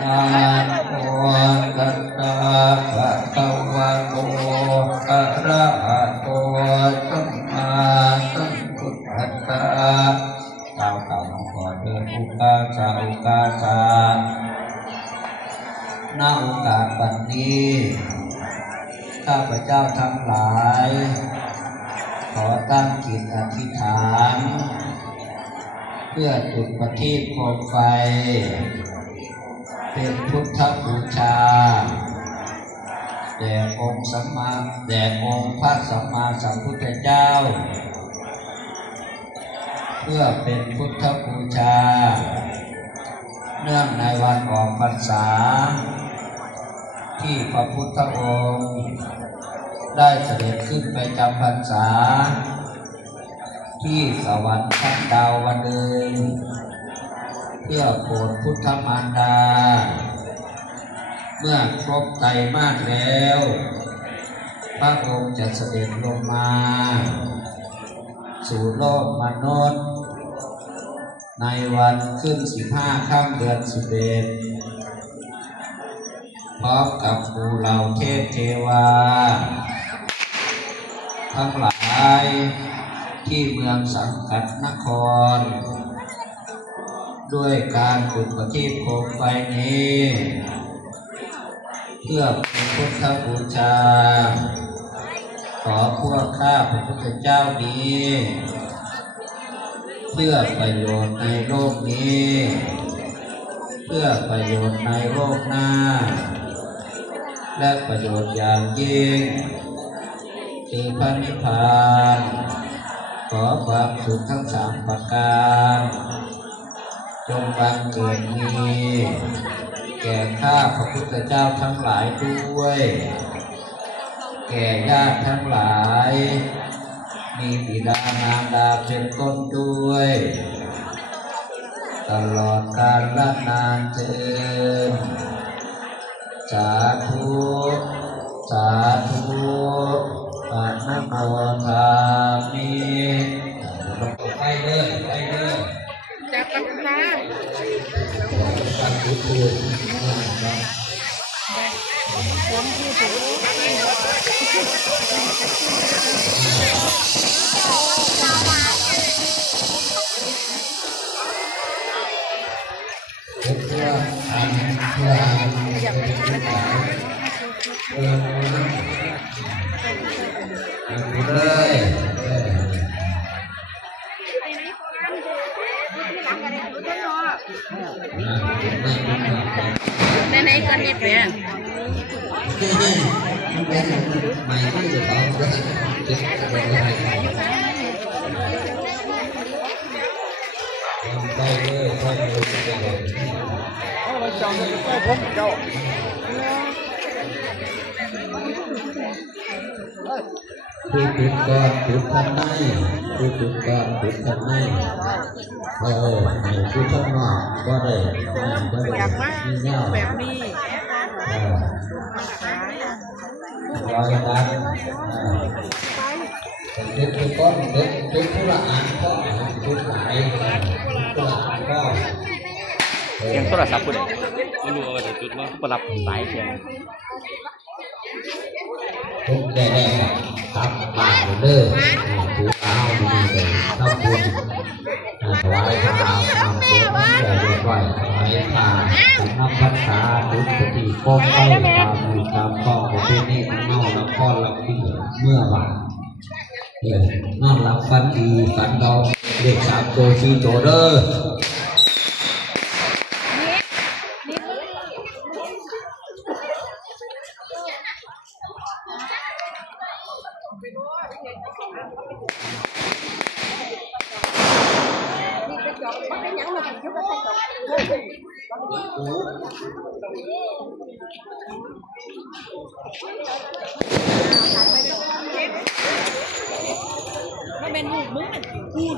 นะโมตัสสะภะคะวะโตอะระหะโตสัมมาสัมพุทธัสสะกล่าวกล่าวน้องขอเดินอุกาสะอุกาสะณโอกาสบัดนี้ข้าพเจ้าทั้งหลายขอตั้งจิตอธิษฐานเพื่อจุดประทีปโคมไฟเป็นพุทธบูชาแด่องค์พระสัมมาสัมพุทธเจ้าเพื่อเป็นพุทธบูชาเนื่องในวันออกพรรษาที่พระพุทธองค์ได้เสด็จขึ้นไปจำพรรษาที่สวรรค์ชั้นดาวดึงส์เพื่อโปรดพุทธมารดาเมื่อครบไตรมาสแล้วพระองค์จะเสด็จลงมาสู่โลกมนุษย์ในวันขึ้น15 ค่ำเดือน11พร้อมกับหมู่เหล่าเทพเทวาทั้งหลายที่เมืองสังกัดนครด้วยการจุดประทีปโคมไฟนี้เพื่อเป็นพุทธบูชาขอพวกข้าพระพุทธเจ้านี้เพื่อประโยชน์ในโลกนี้เพื่อประโยชน์ในโลกหน้าและประโยชน์อย่างยิ่งคือพระนิพพานขอความสุขทั้ง3 ประการจงบังเกิดมีแก่ข้าพระพุทธเจ้าทั้งหลายด้วยแก่ญาติทั้งหลายมีบิดามารดาเป็นต้นด้วยตลอดกาลนานเทอญสาธุสาธุอะนะโมทามิไปเลยไปเลยจับกันนะสัตว์ทุกผมที่ถูกเพื่ออันเพื่อเลยไหนๆกันเนี่ยเป็นไม่ไม่จะต้องจะเป็นอะไรไปเลยไปเลยเราจองกันไปผมเจ้าผู้จุดก่อนจุดทันไม่ผู้จุดก่อนจุดทันไม่ผู้ช่างนอกก็ได้อยากมาแบบนี้รอยดันจุดก้อนจุดผู้ละอันก็จุดหลายผู้ละอันก็เสียงโทรศัพท์กูเด็กไม่รู้ว่าจะจุดว่าผู้รับสายเสียงทุกแดงครับปากเด้อถือเอาดีเลยทำบุญถวายทานทำบุญแต่เรียบร้อยถวายทานนับพรรษาบุญปฏิโกงไปตามมีตามข้อประเพณีเน่าละข้อละที่เมื่อวานนอนหลับฝันดีฝันเราเด็ก3 ตัว 4 ตัวเด้อมันเป็นหูมึงพูด